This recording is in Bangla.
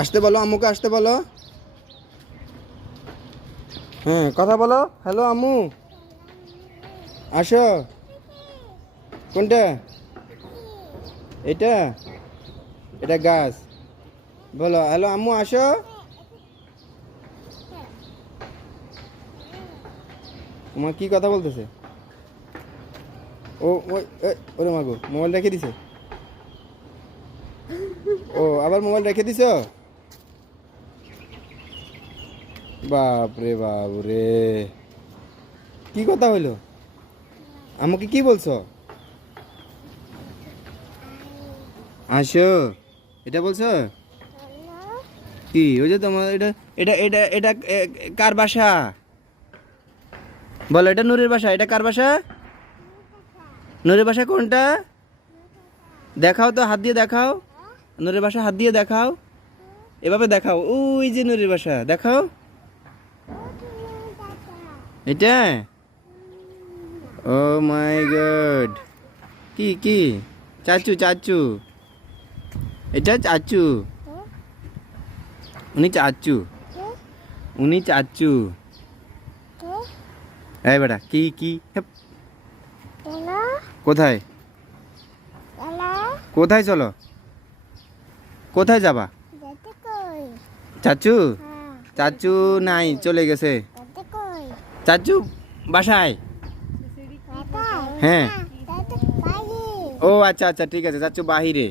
আসতে বলো, আম্মুকে আসতে বলো। হ্যাঁ, কথা বলো। হ্যালো আম্মু, আসো। কোনটা? এটা? এটা গাছ। বলো হ্যালো আম্মু, আসো। তোমার কি কথা বলতেছে? ও ওই ওরে মাগো, মোবাইল রেখে দিছে। ও, আবার মোবাইল রেখে দিছো? বাপ রে বাপ রে, কি কথা হইলো? আমাকে কি বলছো? আসো, এটা বলছো? কি ওই যে তোমার এটা, এটা কার বাসা? বলো, এটা নূরের বাসা। এটা কার বাসা? নূরের বাসা কোনটা? দেখাও তো, হাত দিয়ে দেখাও। নূরের বাসা হাত দিয়ে দেখাও। এভাবে দেখাও, ওই যে নূরের বাসা দেখাও। এটা? ও মাই গড, কি কি? চাচু চাচু, এটা চাচু। উনি চাচু, উনি চাচু। এই বেটা, কি কি হেপ। কোথায়? কোথায় চলো? কোথায় যাবা? চাচু? চাচু নাই, চলে গেছে। চাচু বাসায়? হ্যাঁ। ও আচ্ছা আচ্ছা, ঠিক আছে, চাচু বাহিরে।